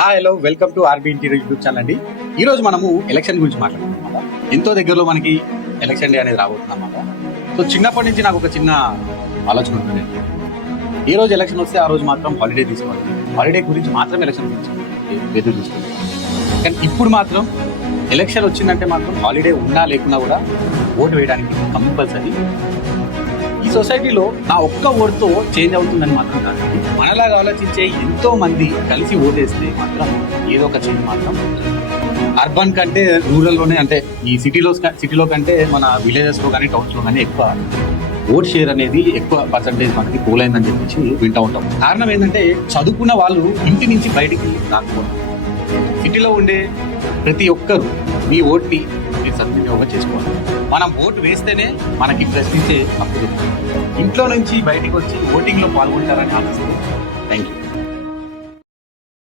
Hello welcome to RB interior YouTube channel అండి. ఈ రోజు మనము ఎలక్షన్ గురించి మాట్లాడుతున్నాం. ఎంతో దగ్గరలో మనకి ఎలక్షన్ డే అనేది రాబోతుంది అన్నమాట. సో చిన్నప్పటి నుంచి నాకు ఒక చిన్న ఆలోచన ఉంటుంది. ఏ రోజు ఎలక్షన్ వస్తే ఆ రోజు మాత్రం హాలిడే తీసుకోవాలి, హాలిడే గురించి మాత్రం ఎలక్షన్ గురించి ఎదురు చూస్తుంది. కానీ ఇప్పుడు మాత్రం ఎలక్షన్ వచ్చిందంటే మాత్రం హాలిడే ఉన్నా లేకున్నా కూడా ఓటు వేయడానికి కంపల్సరీ. ఈ సొసైటీలో నా ఒక్క ఓటుతో చేంజ్ అవుతుందని మాత్రం కాదు, మనలాగా ఆలోచించే ఎంతో మంది కలిసి ఓటేస్తే మాత్రం ఏదో ఒక చేంజ్ మాత్రం. అర్బన్ కంటే రూరల్లోనే, అంటే ఈ సిటీలో కంటే మన విలేజెస్లో కానీ టౌన్స్లో కానీ ఎక్కువ ఓట్ షేర్ అనేది ఎక్కువ పర్సంటేజ్ మనకి పోలైందని చెప్పేసి వింటూ ఉంటాం. కారణం ఏంటంటే చదువుకున్న వాళ్ళు ఇంటి నుంచి బయటికి రాకపోవడం. సిటీలో ఉండే ప్రతి ఒక్కరు మీ ఓట్ని మీరు సద్వినియోగం చేసుకోవాలి. మనం ఓటు వేస్తేనే మనకి ప్రశ్నించే హక్కు. ఇంట్లో నుంచి బయటికి వచ్చి ఓటింగ్లో పాల్గొంటారని ఆశిస్తూ థ్యాంక్ యూ.